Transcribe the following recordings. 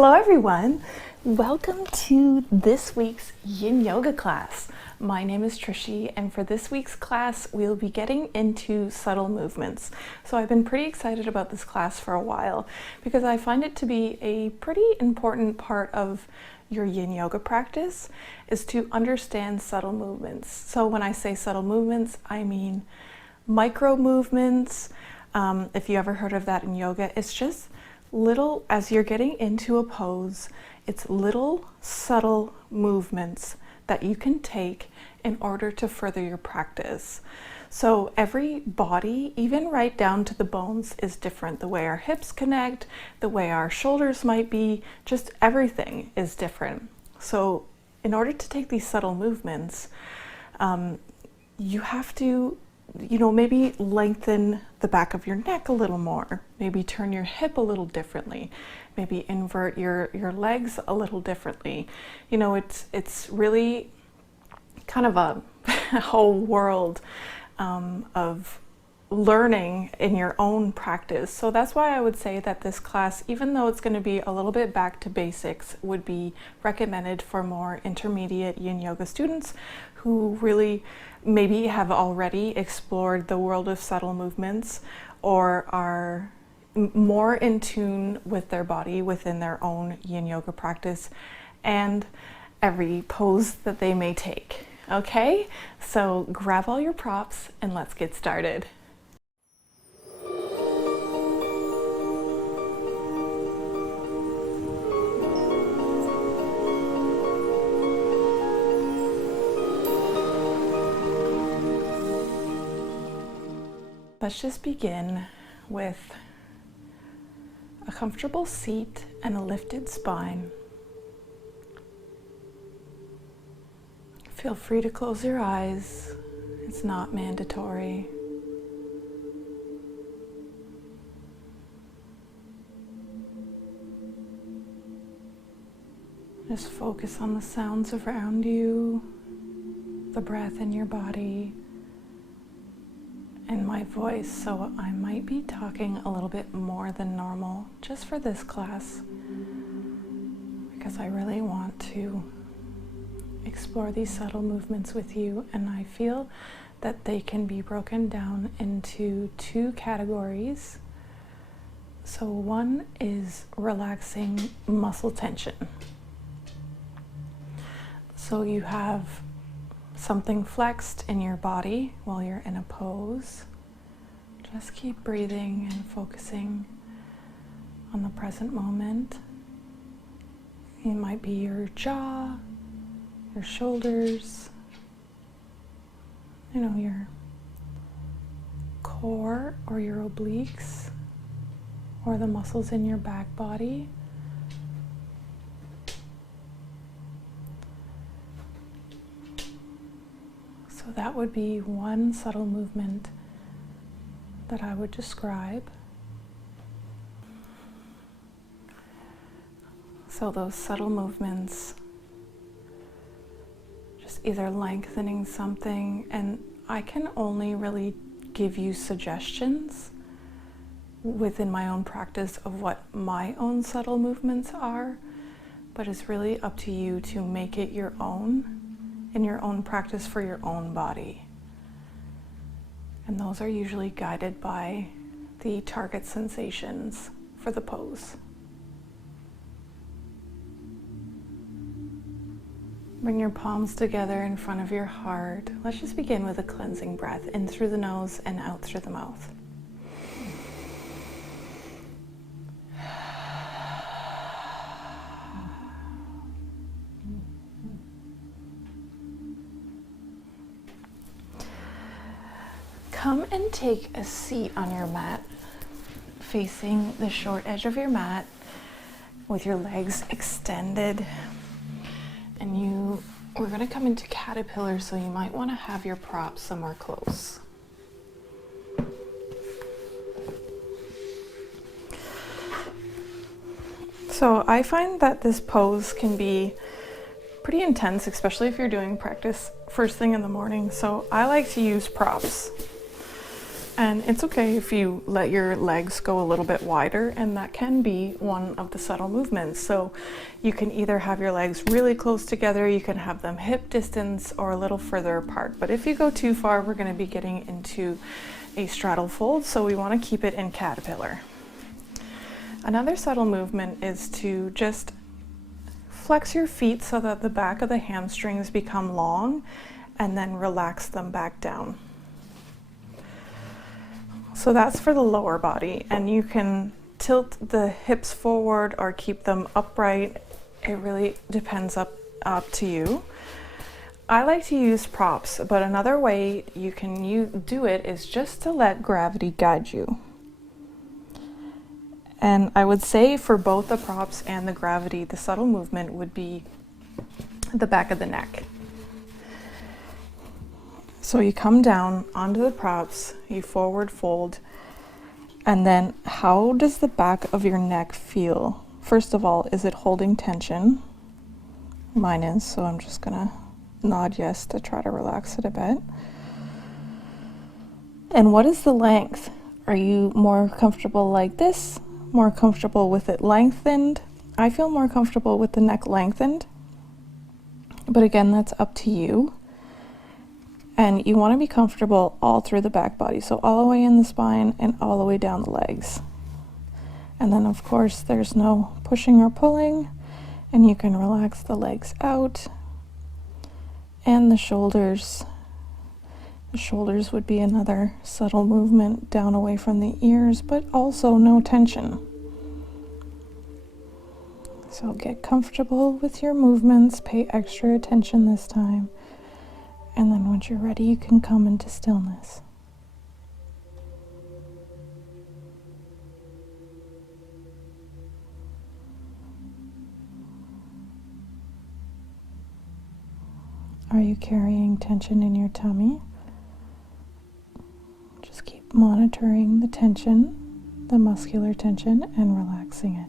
Hello everyone! Welcome to this week's Yin Yoga class. My name is Trishy, and for this week's class we'll be getting into subtle movements. So I've been pretty excited about this class for a while because I find it to be a pretty important part of your Yin Yoga practice is to understand subtle movements. So when I say subtle movements, I mean micro movements. If you ever heard of that in yoga, it's just little, as you're getting into a pose, it's little subtle movements that you can take in order to further your practice. So every body, even right down to the bones, is different. The way our hips connect, the way our shoulders might be, just everything is different. So in order to take these subtle movements, you have to maybe lengthen the back of your neck a little more, maybe turn your hip a little differently, maybe invert your legs a little differently. It's really kind of a whole world of learning in your own practice. So that's why I would say that this class, even though it's going to be a little bit back to basics, would be recommended for more intermediate Yin Yoga students who really maybe have already explored the world of subtle movements or are more in tune with their body within their own Yin Yoga practice and every pose that they may take. Okay, so grab all your props and let's get started. Let's just begin with a comfortable seat and a lifted spine. Feel free to close your eyes. It's not mandatory. Just focus on the sounds around you, the breath in your body, and my voice. So I might be talking a little bit more than normal just for this class because I really want to explore these subtle movements with you, and I feel that they can be broken down into two categories. So one is relaxing muscle tension. So you have something flexed in your body while you're in a pose. Just keep breathing and focusing on the present moment. It might be your jaw, your shoulders, your core or your obliques, or the muscles in your back body. So that would be one subtle movement that I would describe. So those subtle movements, just either lengthening something, and I can only really give you suggestions within my own practice of what my own subtle movements are, but it's really up to you to make it your own in your own practice for your own body. And those are usually guided by the target sensations for the pose. Bring your palms together in front of your heart. Let's just begin with a cleansing breath in through the nose and out through the mouth. Come and take a seat on your mat, facing the short edge of your mat with your legs extended. And we're going to come into caterpillar, so you might want to have your props somewhere close. So I find that this pose can be pretty intense, especially if you're doing practice first thing in the morning. So I like to use props. And it's okay if you let your legs go a little bit wider, and that can be one of the subtle movements. So you can either have your legs really close together, you can have them hip distance, or a little further apart. But if you go too far, we're going to be getting into a straddle fold, so we want to keep it in caterpillar. Another subtle movement is to just flex your feet so that the back of the hamstrings become long, and then relax them back down. So that's for the lower body, and you can tilt the hips forward or keep them upright. It really depends up to you. I like to use props, but another way you can do it is just to let gravity guide you. And I would say for both the props and the gravity, the subtle movement would be the back of the neck. So you come down onto the props, you forward fold, and then how does the back of your neck feel? First of all, is it holding tension? Mine is, so I'm just gonna nod yes to try to relax it a bit. And what is the length? Are you more comfortable like this? More comfortable with it lengthened? I feel more comfortable with the neck lengthened, but again, that's up to you. And you want to be comfortable all through the back body, so all the way in the spine and all the way down the legs. And then of course there's no pushing or pulling, and you can relax the legs out. And the shoulders. The shoulders would be another subtle movement down away from the ears, but also no tension. So get comfortable with your movements, pay extra attention this time. And then once you're ready, you can come into stillness. Are you carrying tension in your tummy? Just keep monitoring the tension, the muscular tension, and relaxing it.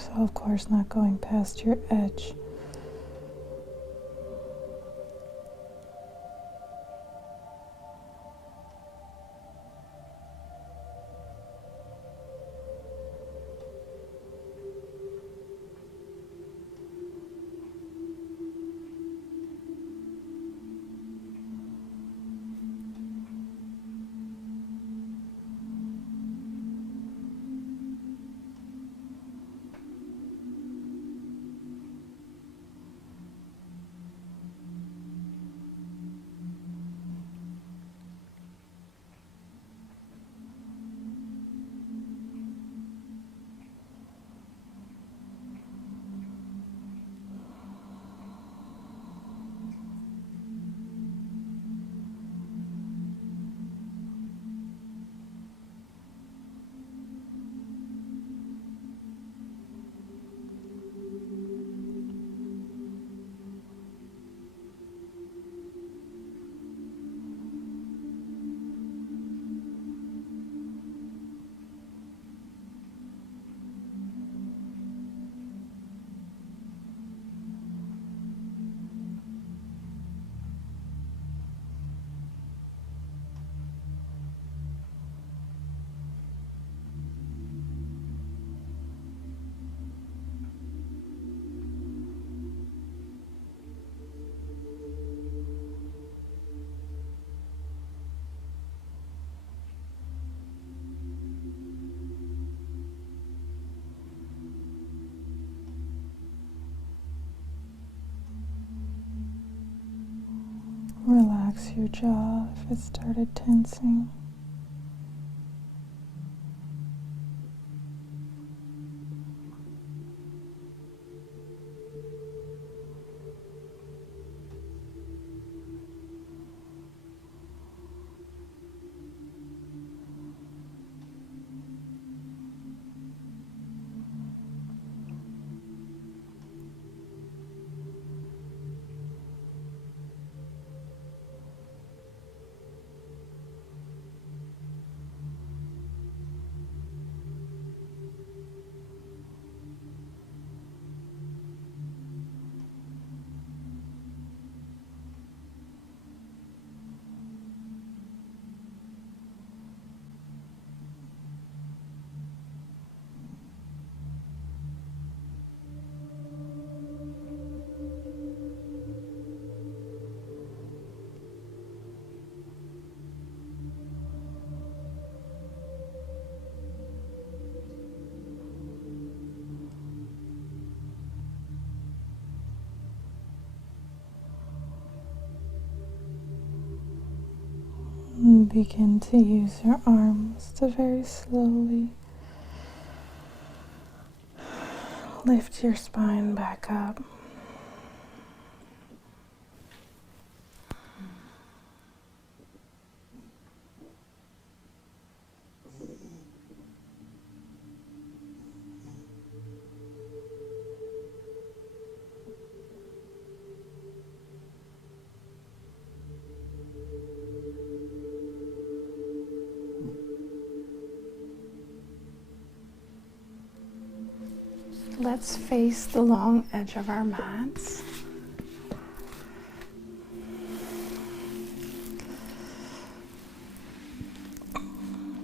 So of course not going past your edge. Relax your jaw if it started tensing. Begin to use your arms to very slowly lift your spine back up. Let's face the long edge of our mats.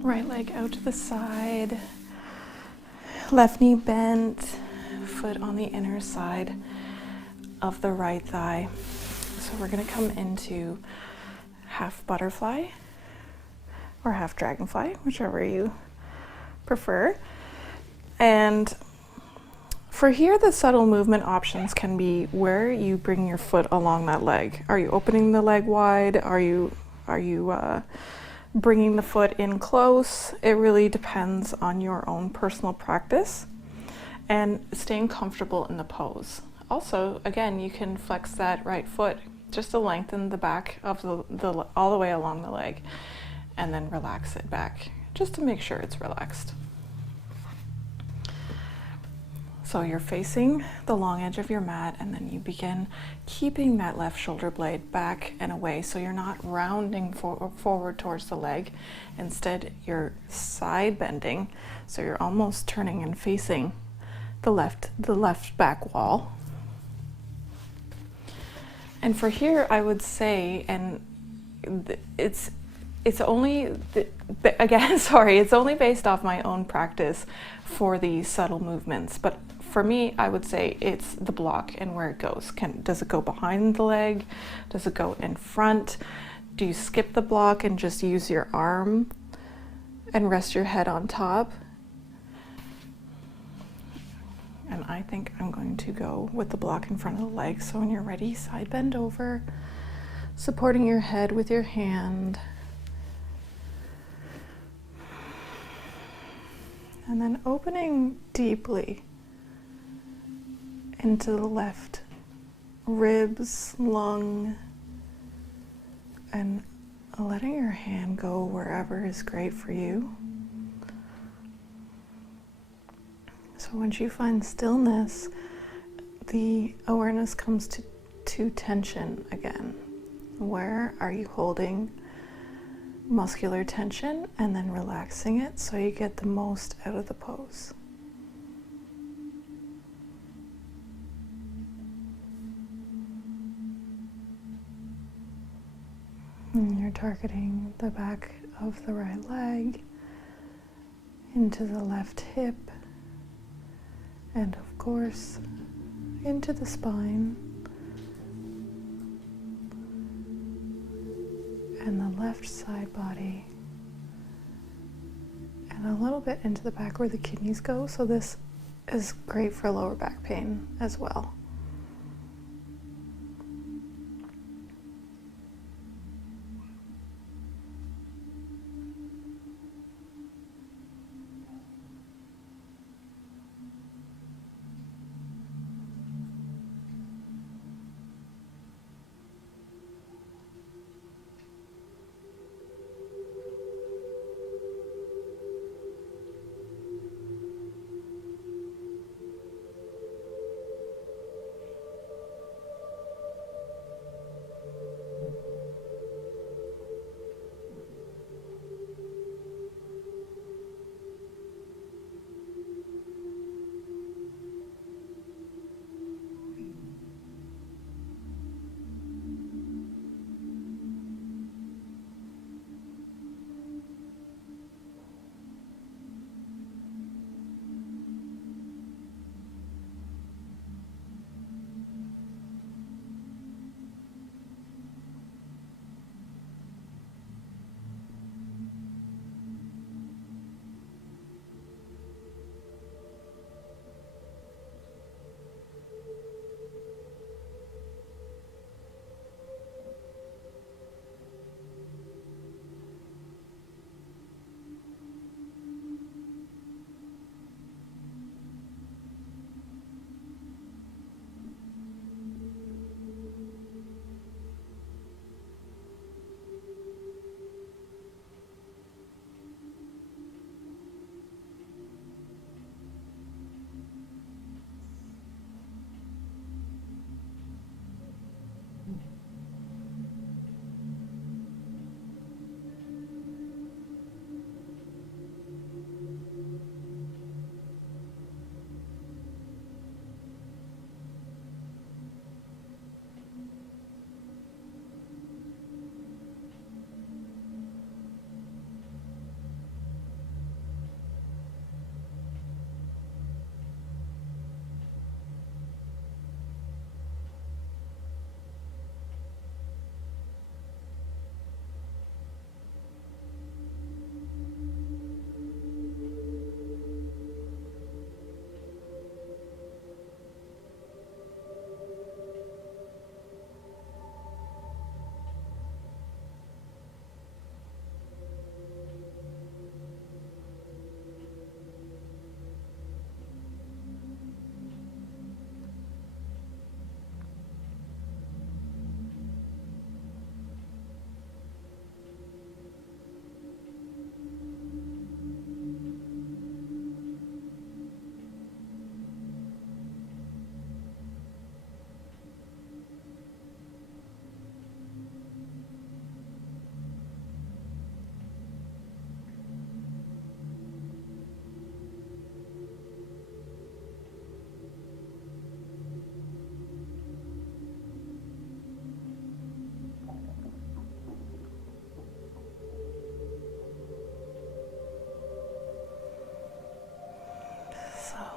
Right leg out to the side, left knee bent, foot on the inner side of the right thigh. So we're going to come into half butterfly or half dragonfly, whichever you prefer. And for here, the subtle movement options can be where you bring your foot along that leg. Are you opening the leg wide? Are you bringing the foot in close? It really depends on your own personal practice and staying comfortable in the pose. Also, again, you can flex that right foot just to lengthen the back of the all the way along the leg, and then relax it back just to make sure it's relaxed. So you're facing the long edge of your mat, and then you begin keeping that left shoulder blade back and away, so you're not rounding forward towards the leg. Instead, you're side bending, so you're almost turning and facing the left back wall. And for here, I would say, and it's only it's only based off my own practice for these subtle movements, but for me, I would say it's the block and where it goes. Does it go behind the leg? Does it go in front? Do you skip the block and just use your arm and rest your head on top? And I think I'm going to go with the block in front of the leg. So when you're ready, side bend over, supporting your head with your hand. And then opening deeply into the left ribs, lung, and letting your hand go wherever is great for you. So once you find stillness, the awareness comes to tension again. Where are you holding muscular tension, and then relaxing it so you get the most out of the pose. And you're targeting the back of the right leg into the left hip, and of course into the spine and the left side body, and a little bit into the back where the kidneys go. So this is great for lower back pain as well.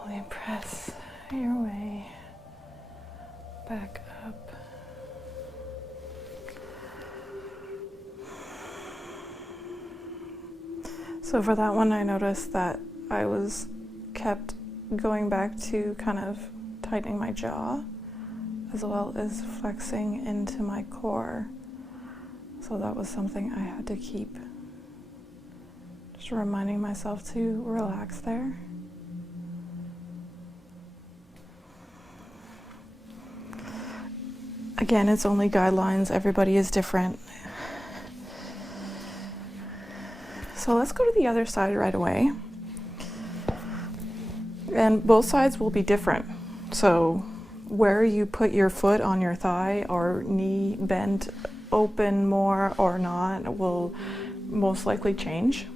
slowly press your way back up. So for that one, I noticed that I kept going back to kind of tightening my jaw as well as flexing into my core. So that was something I had to keep just reminding myself to relax there. Again, it's only guidelines. Everybody is different. So let's go to the other side right away. And both sides will be different. So where you put your foot on your thigh or knee bent open more or not will most likely change.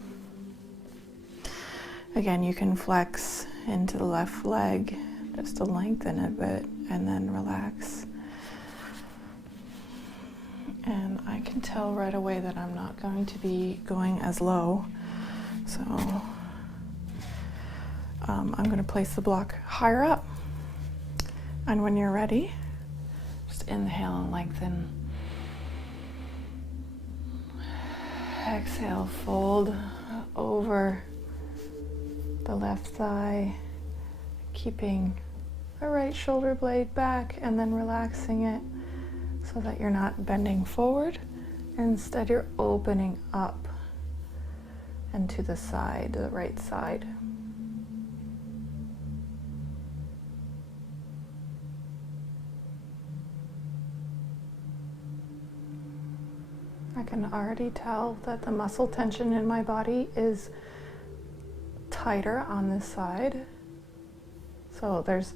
Again, you can flex into the left leg just to lengthen it a bit and then relax. And I can tell right away that I'm not going to be going as low. So I'm going to place the block higher up. And when you're ready, just inhale and lengthen. Exhale, fold over the left thigh, keeping the right shoulder blade back and then relaxing it so that you're not bending forward. Instead, you're opening up and to the side, the right side. I can already tell that the muscle tension in my body is tighter on this side. So there's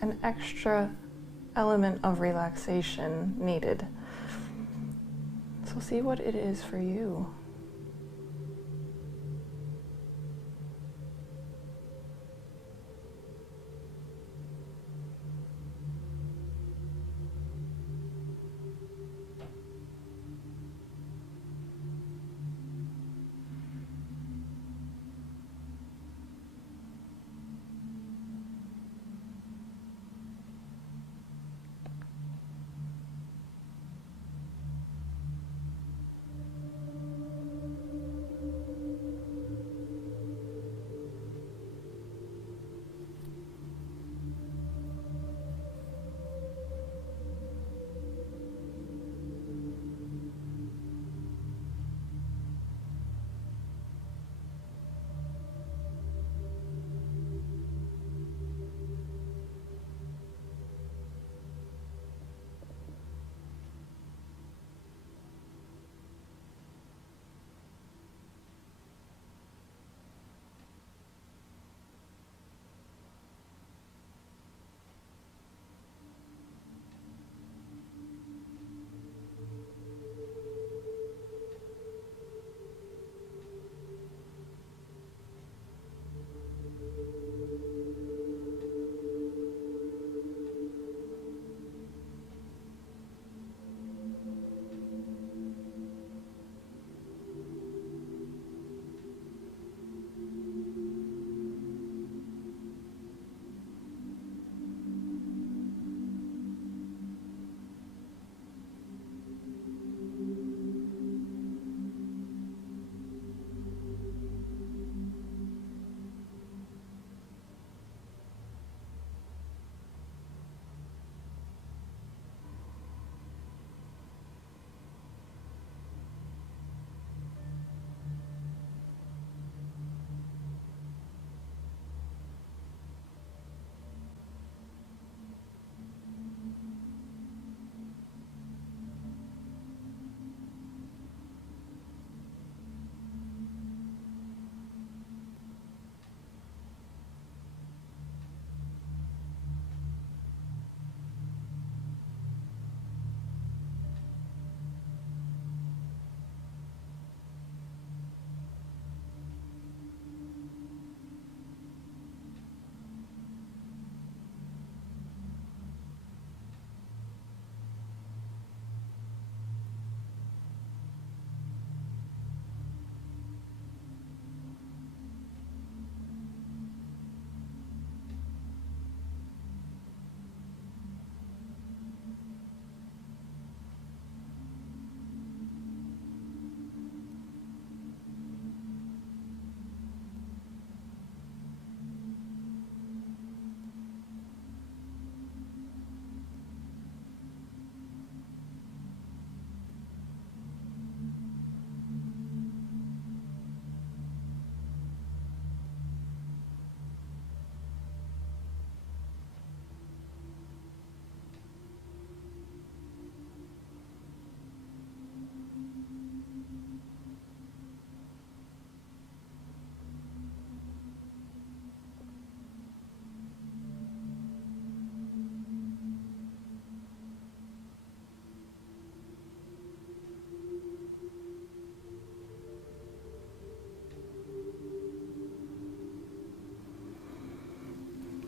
an extra element of relaxation needed. So see what it is for you.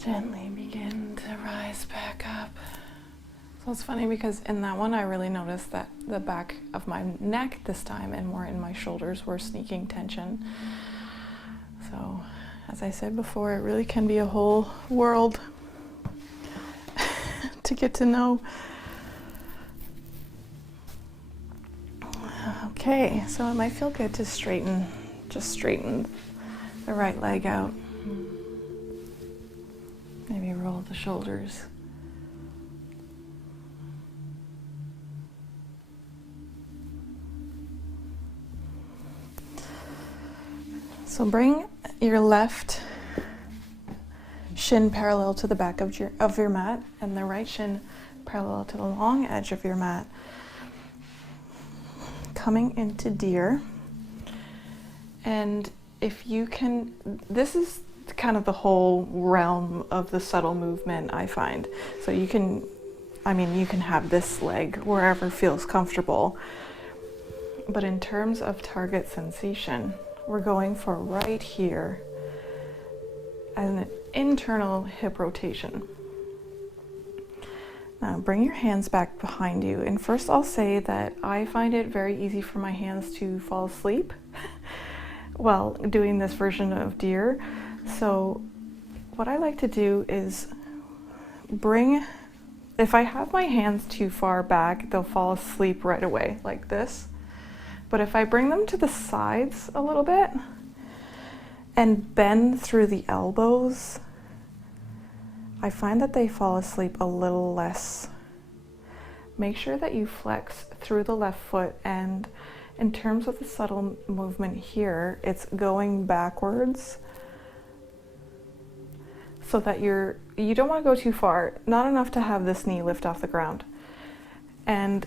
Gently begin to rise back up. So it's funny because in that one I really noticed that the back of my neck this time and more in my shoulders were sneaking tension. So as I said before, it really can be a whole world to get to know. Okay, so it might feel good to just straighten the right leg out. Maybe roll the shoulders. So bring your left shin parallel to the back of your mat and the right shin parallel to the long edge of your mat. Coming into deer. And if you can, this is kind of the whole realm of the subtle movement, I find. So you can have this leg wherever feels comfortable. But in terms of target sensation, we're going for right here as an internal hip rotation. Now bring your hands back behind you. And first I'll say that I find it very easy for my hands to fall asleep while doing this version of deer. So what I like to do is if I have my hands too far back, they'll fall asleep right away like this. But if I bring them to the sides a little bit and bend through the elbows, I find that they fall asleep a little less. Make sure that you flex through the left foot, and in terms of the subtle movement here, it's going backwards so that you don't want to go too far, not enough to have this knee lift off the ground. And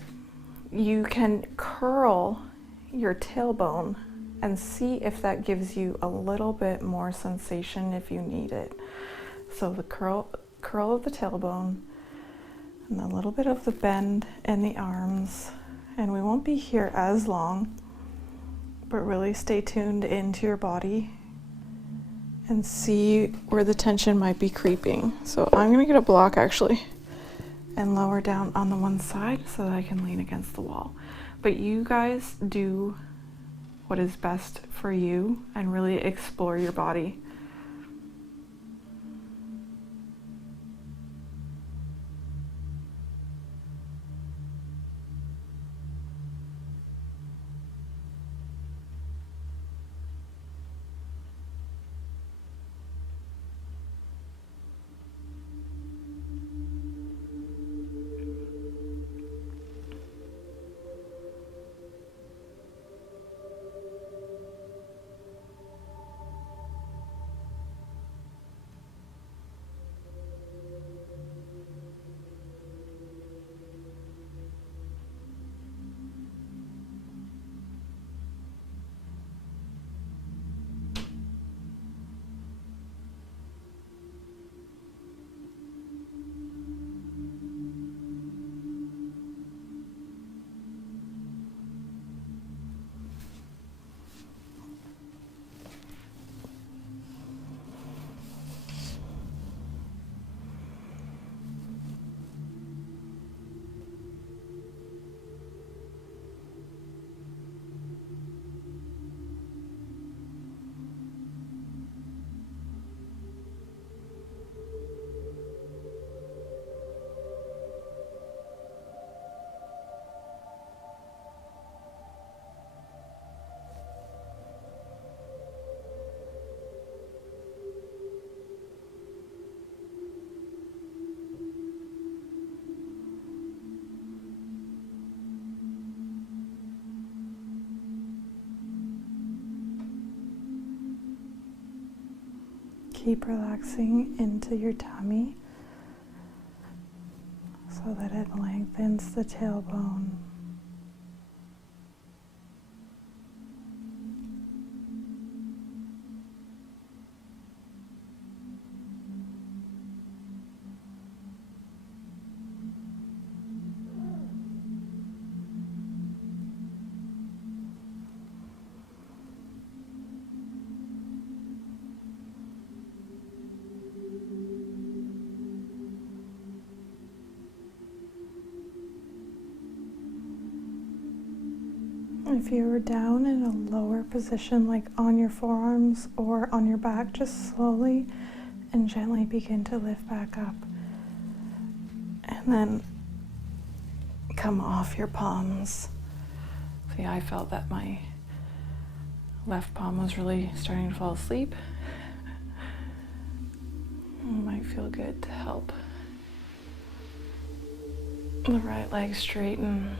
you can curl your tailbone and see if that gives you a little bit more sensation if you need it. So the curl of the tailbone and a little bit of the bend in the arms. And we won't be here as long, but really stay tuned into your body and see where the tension might be creeping. So I'm gonna get a block actually and lower down on the one side so that I can lean against the wall. But you guys do what is best for you and really explore your body. Keep relaxing into your tummy so that it lengthens the tailbone. if you were down in a lower position, like on your forearms or on your back, just slowly and gently begin to lift back up. And then come off your palms. See, I felt that my left palm was really starting to fall asleep. It might feel good to help the right leg straighten,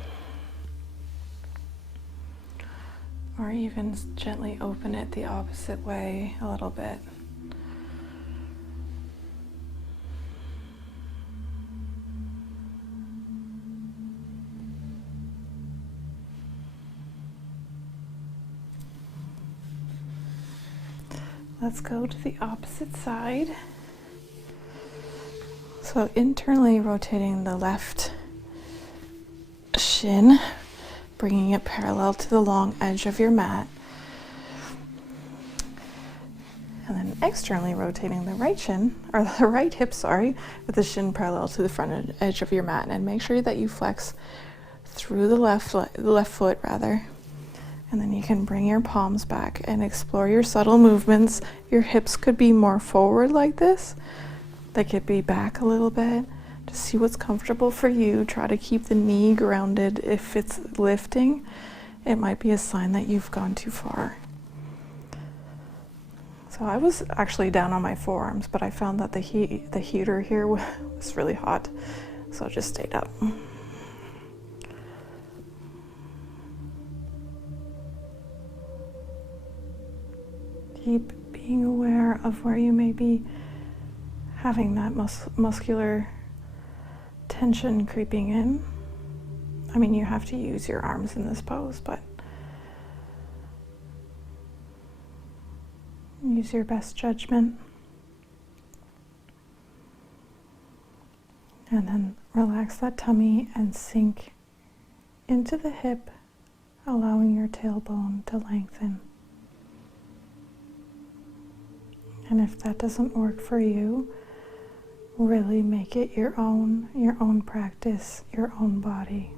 or even gently open it the opposite way a little bit. Let's go to the opposite side. So internally rotating the left shin, bringing it parallel to the long edge of your mat. And then externally rotating the right shin, or the right hip, with the shin parallel to the front edge of your mat. And make sure that you flex through the left foot. And then you can bring your palms back and explore your subtle movements. Your hips could be more forward like this. They could be back a little bit. Just see what's comfortable for you. Try to keep the knee grounded. If it's lifting, it might be a sign that you've gone too far. So I was actually down on my forearms, but I found that the heater here was really hot, so I just stayed up. Keep being aware of where you may be having that muscular tension creeping in. I mean, you have to use your arms in this pose, but use your best judgment. And then relax that tummy and sink into the hip, allowing your tailbone to lengthen. And if that doesn't work for you, really make it your own practice, your own body.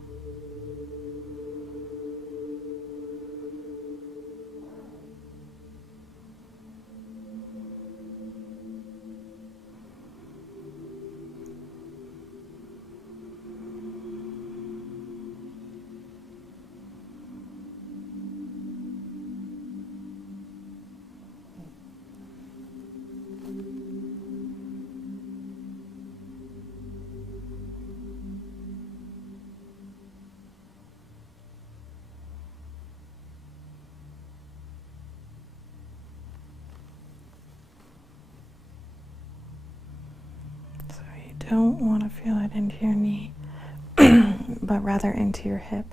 Don't want to feel it into your knee, but rather into your hip.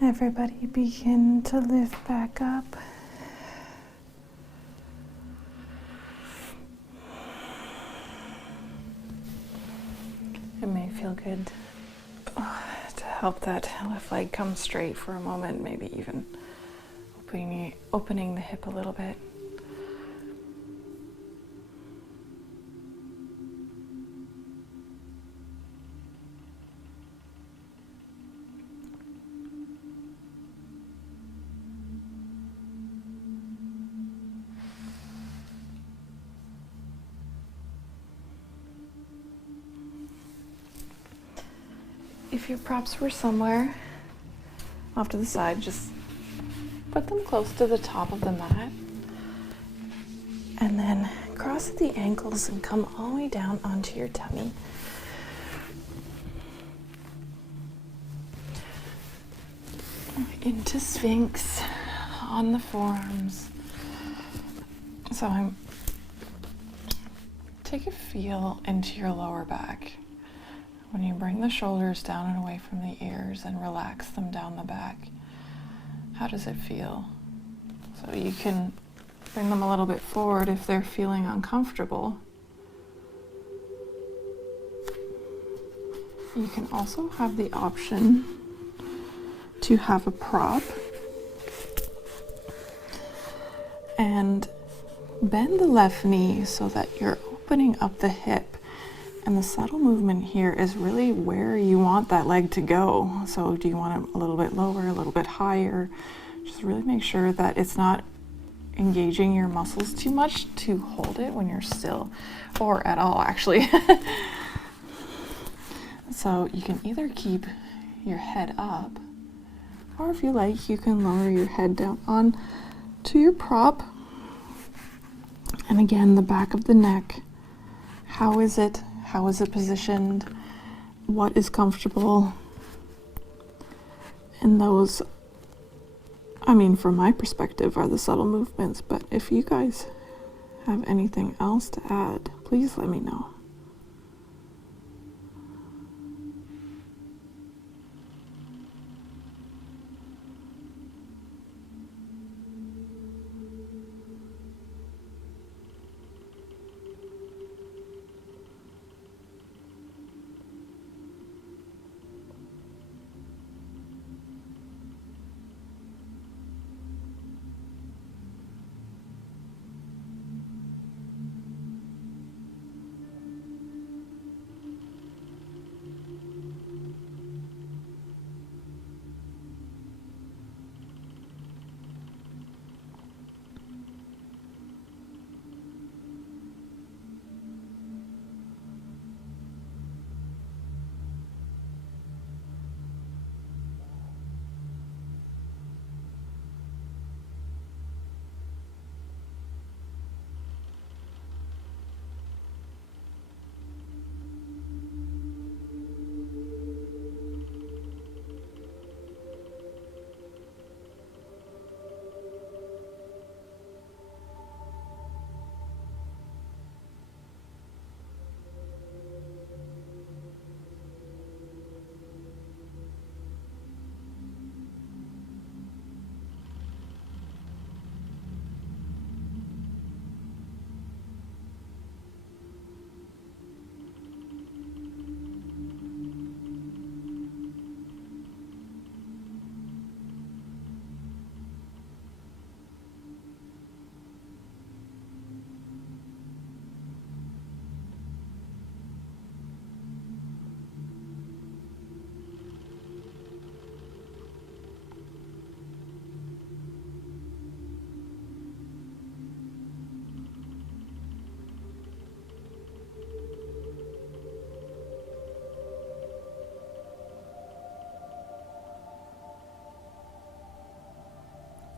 Everybody begin to lift back up. It may feel good to help that left leg come straight for a moment, maybe even opening the hip a little bit. If your props were somewhere off to the side, just put them close to the top of the mat. And then cross at the ankles and come all the way down onto your tummy. Into Sphinx on the forearms. So take a feel into your lower back. When you bring the shoulders down and away from the ears and relax them down the back, how does it feel? So you can bring them a little bit forward if they're feeling uncomfortable. You can also have the option to have a prop and bend the left knee so that you're opening up the hip. And the subtle movement here is really where you want that leg to go. So do you want it a little bit lower, a little bit higher? Just really make sure that it's not engaging your muscles too much to hold it when you're still, or at all actually. So you can either keep your head up, or if you like, you can lower your head down on to your prop. And again, the back of the neck. How is it? How is it positioned? What is comfortable? And those, I mean, from my perspective, are the subtle movements. But if you guys have anything else to add, please let me know.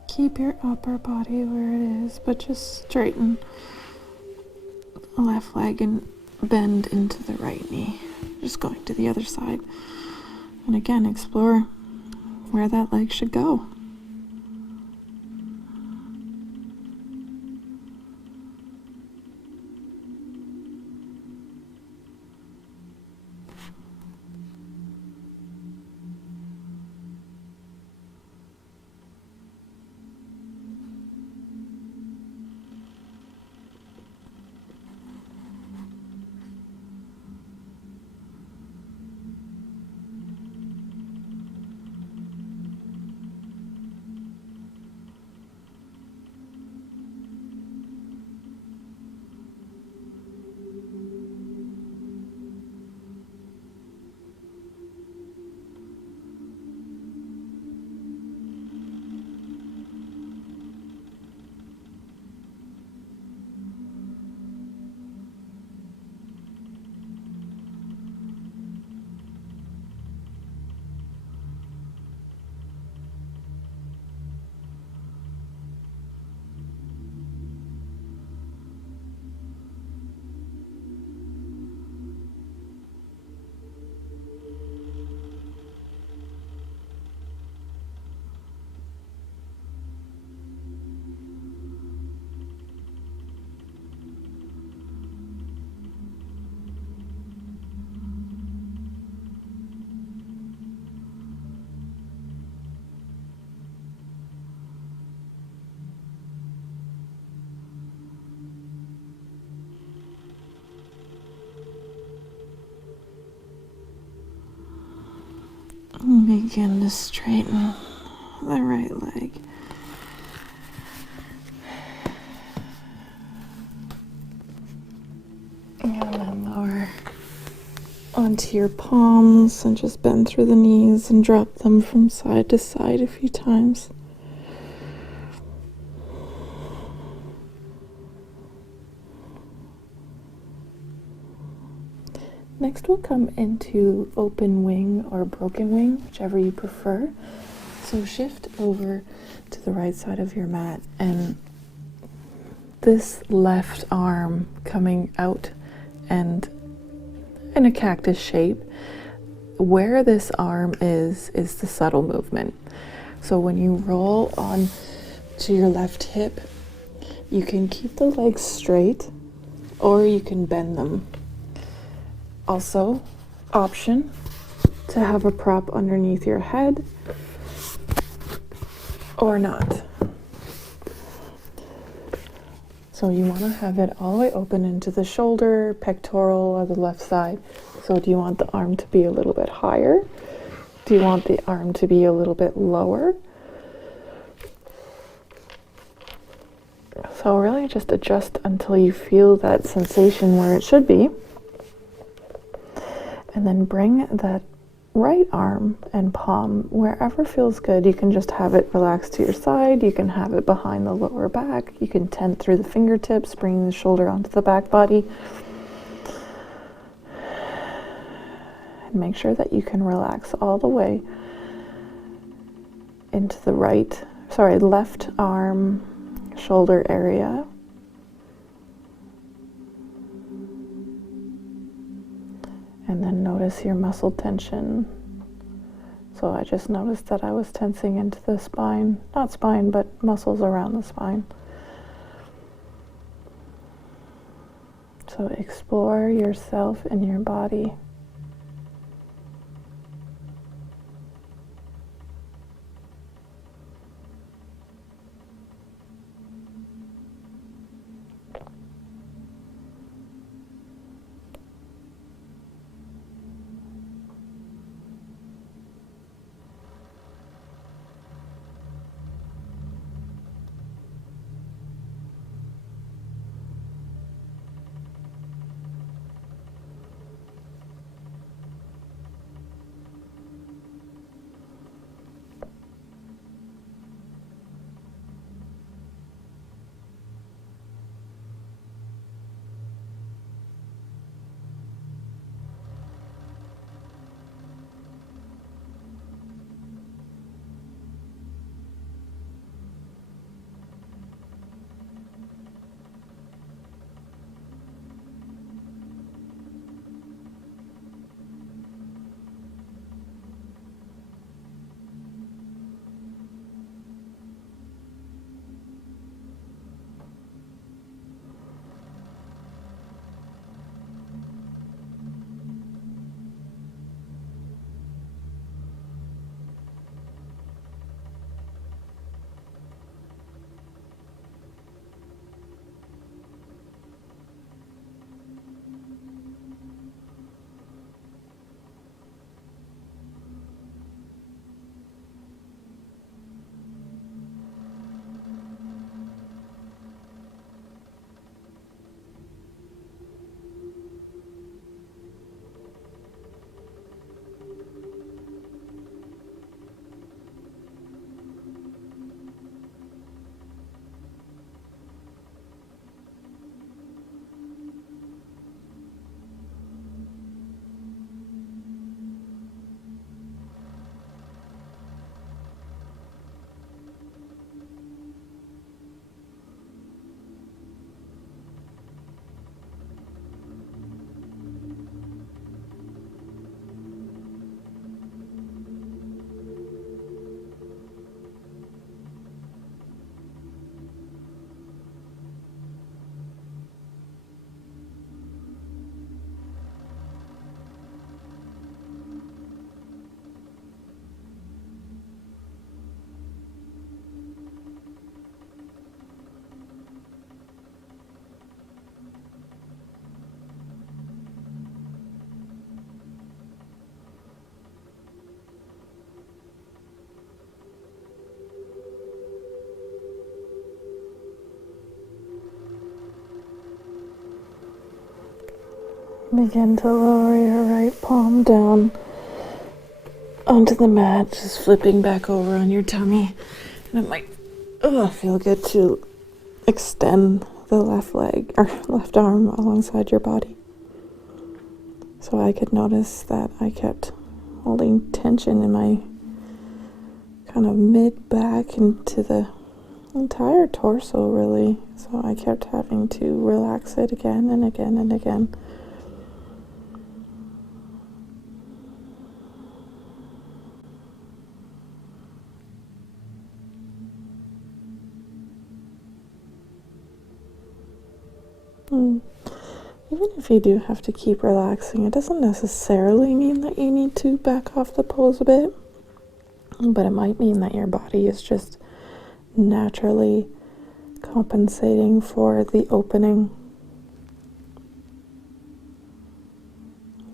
Keep your upper body where it is, but just straighten the left leg and bend into the right knee. Just going to the other side. And again, explore where that leg should go. Begin to straighten the right leg. And then lower onto your palms and just bend through the knees and drop them from side to side a few times. Next we'll come into open wing or broken wing, whichever you prefer. So shift over to the right side of your mat, and this left arm coming out and in a cactus shape, where this arm is the subtle movement. So when you roll on to your left hip, you can keep the legs straight or you can bend them. Also, option to have a prop underneath your head or not. So you want to have it all the way open into the shoulder, pectoral, or the left side. So do you want the arm to be a little bit higher? Do you want the arm to be a little bit lower? So really just adjust until you feel that sensation where it should be. And then bring that right arm and palm wherever feels good. You can just have it relaxed to your side. You can have it behind the lower back. You can tent through the fingertips, bringing the shoulder onto the back body. And make sure that you can relax all the way into the left arm, shoulder area. And then notice your muscle tension. So I just noticed that I was tensing into the spine, not spine, but muscles around the spine. So explore yourself and your body. Begin to lower your right palm down onto the mat, just flipping back over on your tummy. And it might feel good to extend the left leg or left arm alongside your body. So I could notice that I kept holding tension in my kind of mid-back into the entire torso, really. So I kept having to relax it again and again and again. Even if you do have to keep relaxing, it doesn't necessarily mean that you need to back off the pose a bit, but it might mean that your body is just naturally compensating for the opening.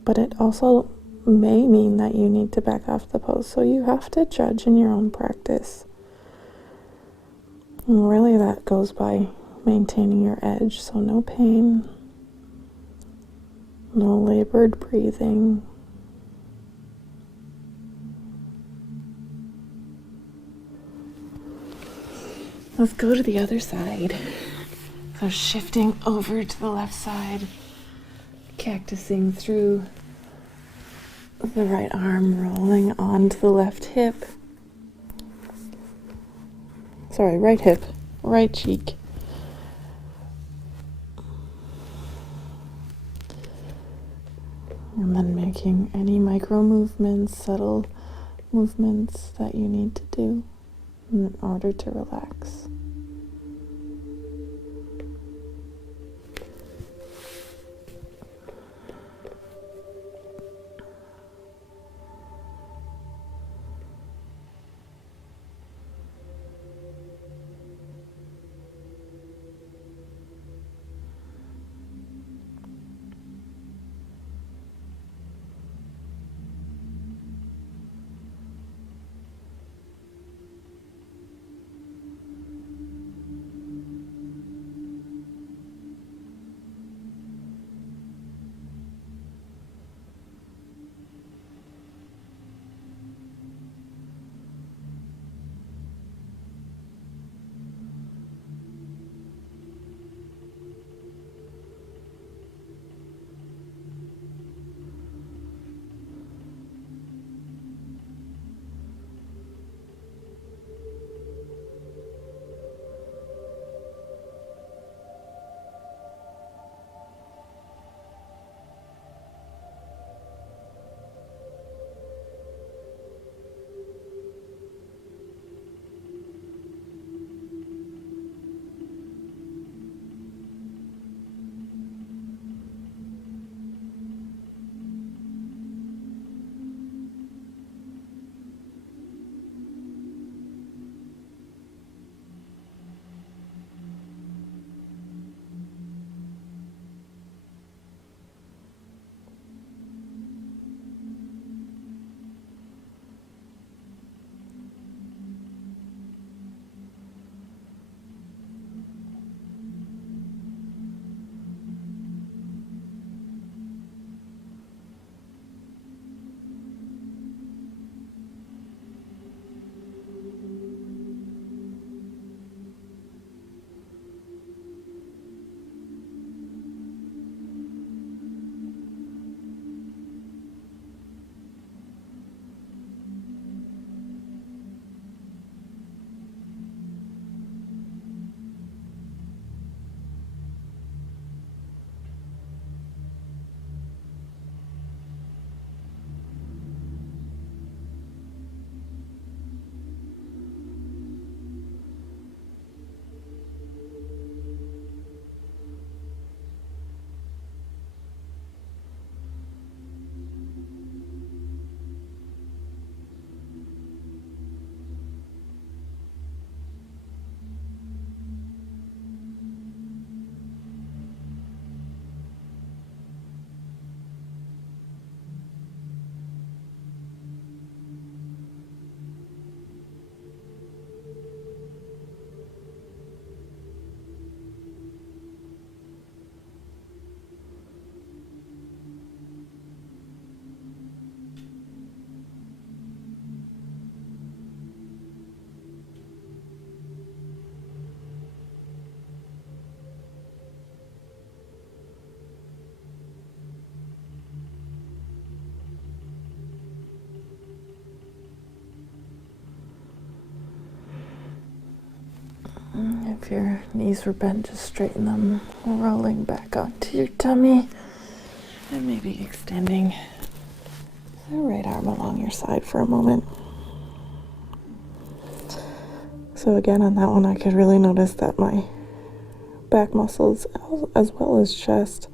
But it also may mean that you need to back off the pose, so you have to judge in your own practice. And really that goes by maintaining your edge, so no pain, no labored breathing. Let's go to the other side. So shifting over to the left side, cactusing through the right arm, rolling onto the left hip. Sorry, right hip, right cheek. And then making any micro movements, subtle movements that you need to do in order to relax. If your knees were bent, just straighten them, rolling back onto your tummy, and maybe extending the right arm along your side for a moment. So again, on that one, I could really notice that my back muscles, as well as chest,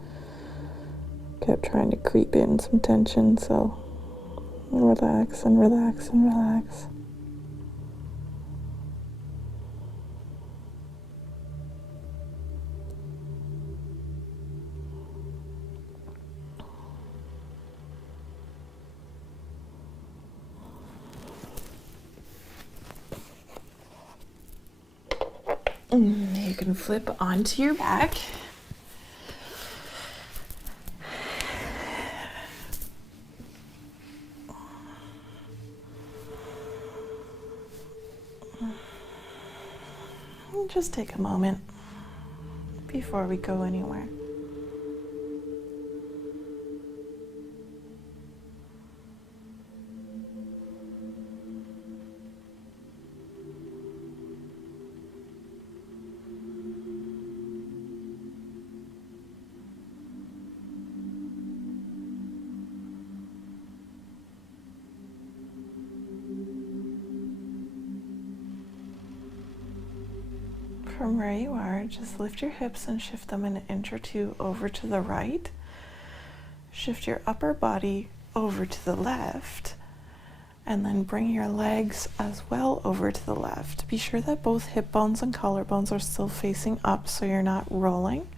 kept trying to creep in some tension. So relax and relax and relax. You can flip onto your back. Just take a moment before we go anywhere. From where you are, just lift your hips and shift them an inch or two over to the right. Shift your upper body over to the left, and then bring your legs as well over to the left. Be sure that both hip bones and collarbones are still facing up so you're not rolling.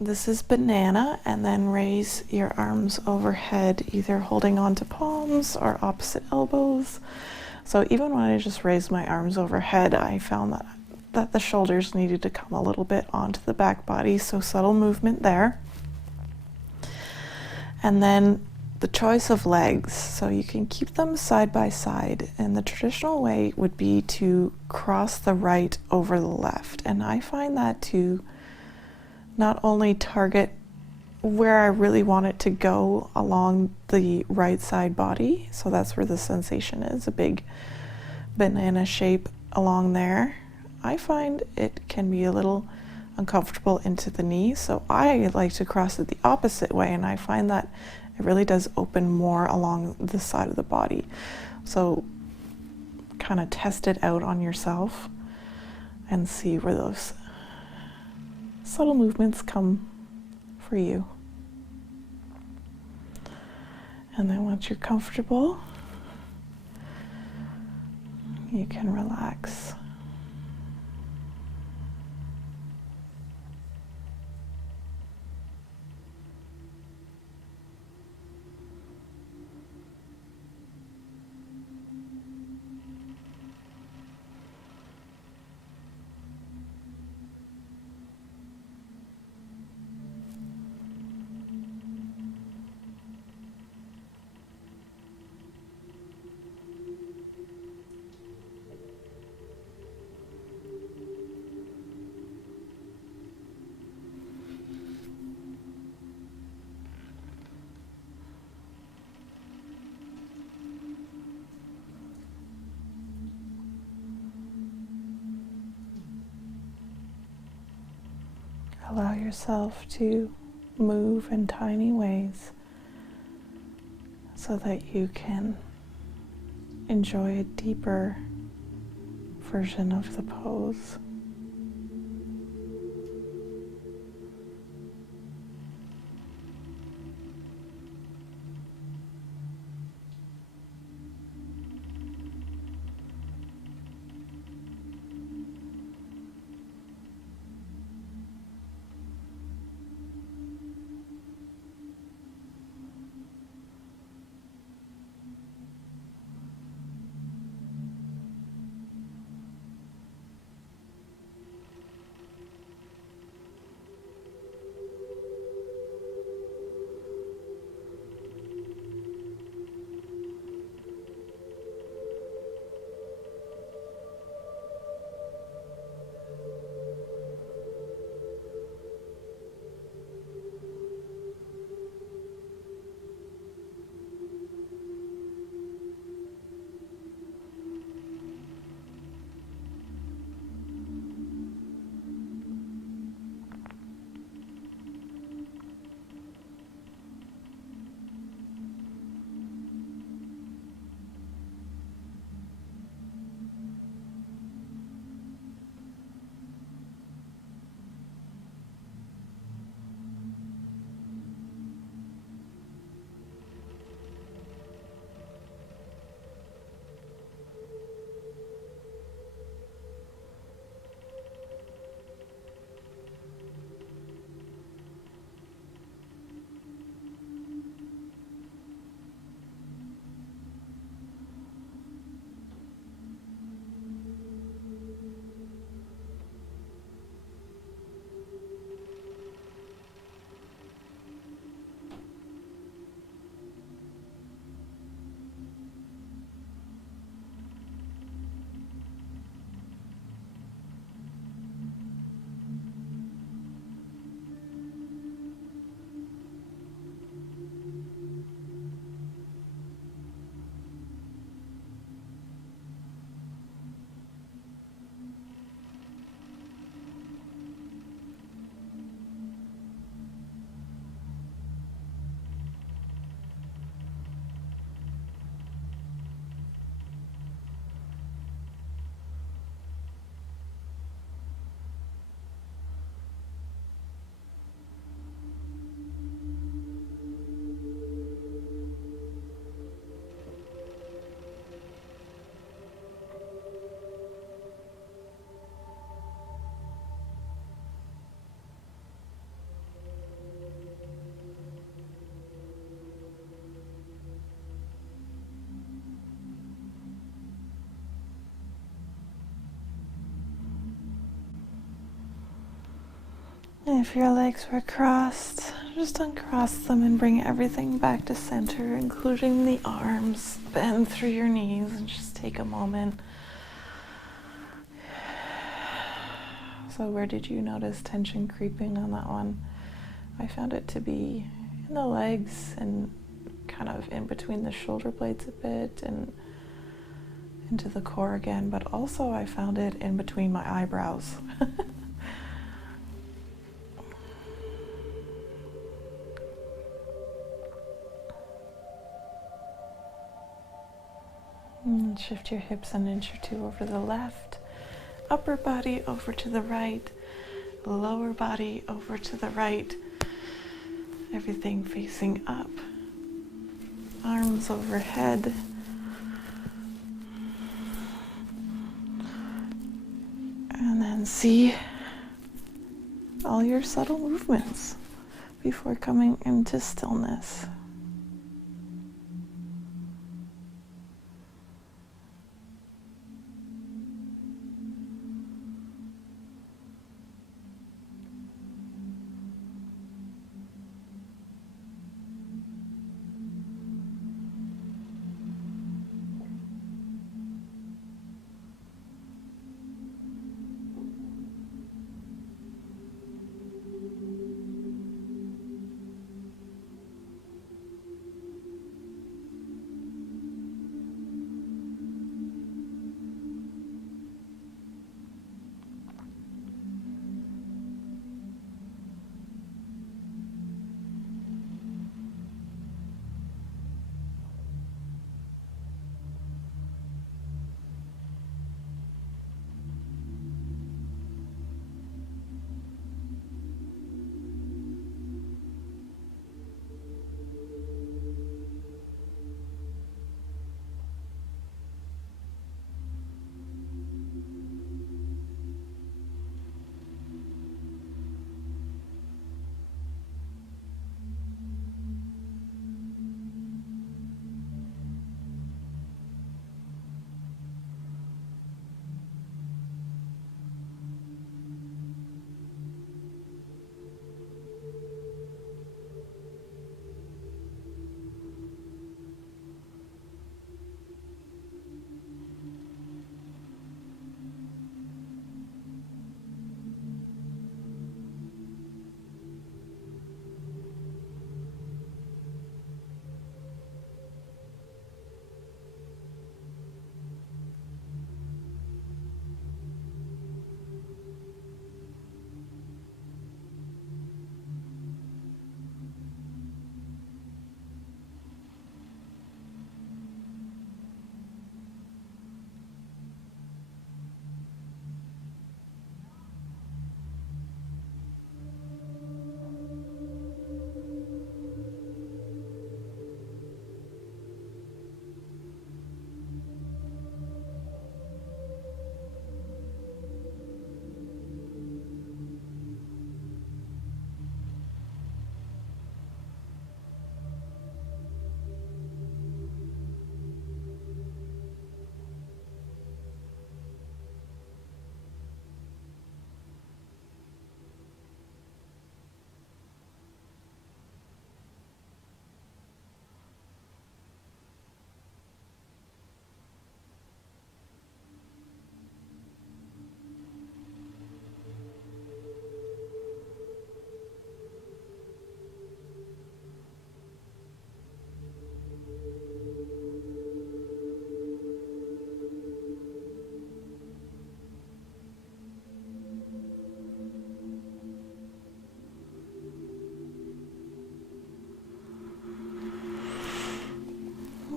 This is banana, and then raise your arms overhead, either holding onto palms or opposite elbows. So even when I just raised my arms overhead, I found that the shoulders needed to come a little bit onto the back body, so subtle movement there. And then the choice of legs, so you can keep them side by side, and the traditional way would be to cross the right over the left, and I find that to not only target where I really want it to go along the right side body, so that's where the sensation is, a big banana shape along there. I find it can be a little uncomfortable into the knee, so I like to cross it the opposite way, and I find that it really does open more along the side of the body. So kind of test it out on yourself and see where those subtle movements come for you. And then once you're comfortable, you can relax. Allow yourself to move in tiny ways so that you can enjoy a deeper version of the pose. If your legs were crossed, just uncross them and bring everything back to center, including the arms. Bend through your knees and just take a moment. So where did you notice tension creeping on that one? I found it to be in the legs and kind of in between the shoulder blades a bit and into the core again, but also I found it in between my eyebrows. And shift your hips an inch or two over to the left, upper body over to the right, lower body over to the right, everything facing up, arms overhead. And then see all your subtle movements before coming into stillness.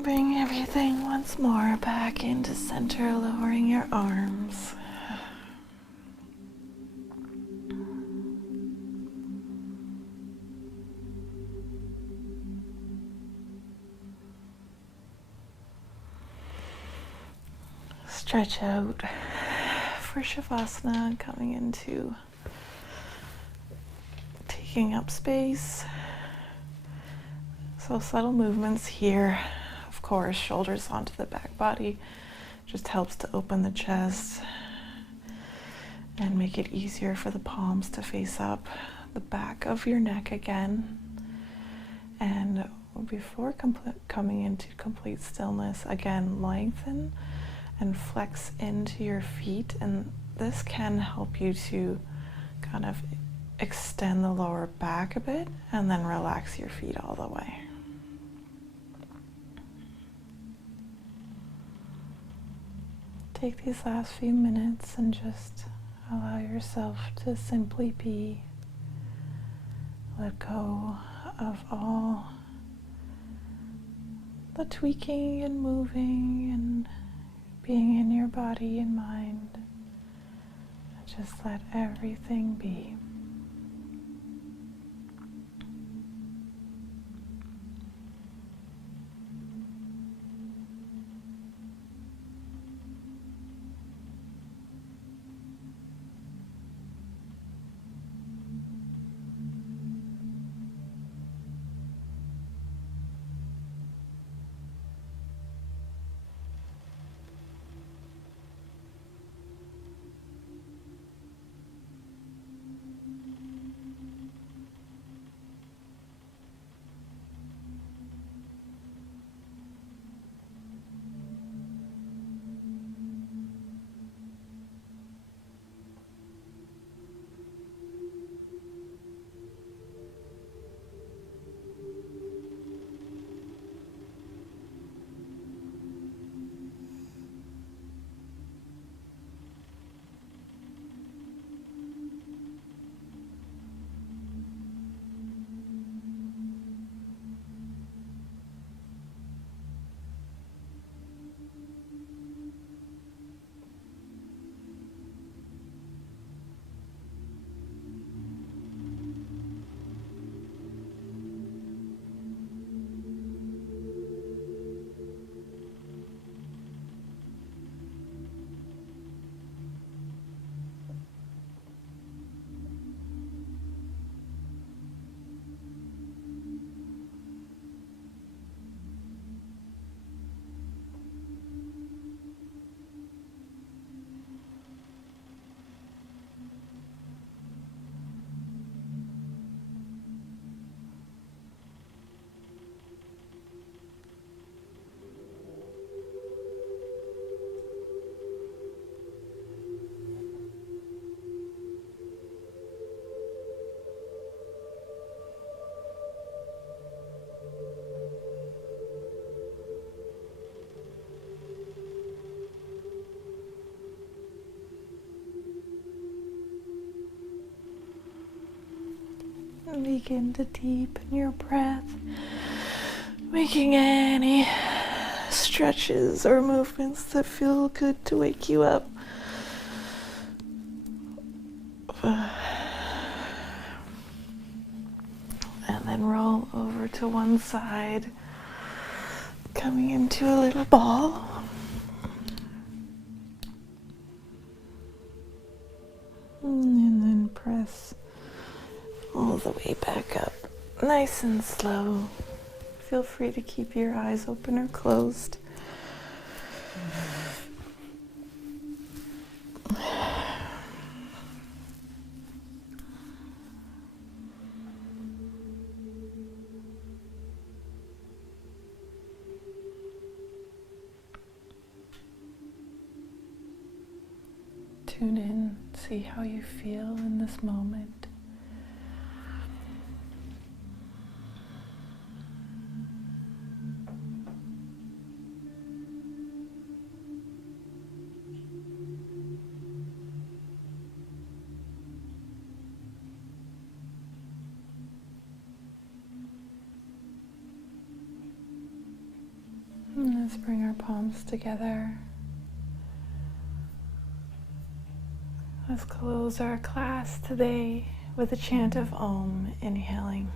Bring everything once more back into center, lowering your arms. Stretch out for Shavasana, coming into taking up space. So subtle movements here. Of course, shoulders onto the back body just helps to open the chest and make it easier for the palms to face up. the back of your neck again. And before coming into complete stillness, again, lengthen and flex into your feet. And this can help you to kind of extend the lower back a bit and then relax your feet all the way. Take these last few minutes and just allow yourself to simply be. Let go of all the tweaking and moving and being in your body and mind. Just let everything be. And begin to deepen your breath, making any stretches or movements that feel good to wake you up. And then roll over to one side, coming into a little ball. And then press all the way back up, nice and slow. Feel free to keep your eyes open or closed. Tune in, see how you feel in this moment. And let's bring our palms together. Let's close our class today with a chant of Om, inhaling.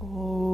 Om.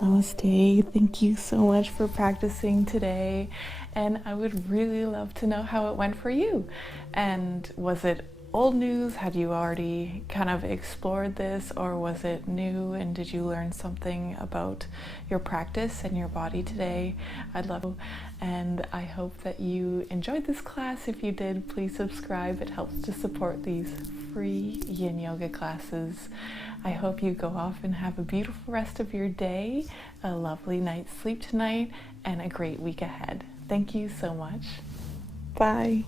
Namaste. Thank you so much for practicing today. And I would really love to know how it went for you. And was it old news? Had you already kind of explored this, or was it new, and did you learn something about your practice and your body today? I'd love to, and I hope that you enjoyed this class. If you did, please subscribe. It helps to support these free yin yoga classes. I hope you go off and have a beautiful rest of your day, a lovely night's sleep tonight, and a great week ahead. Thank you so much. Bye.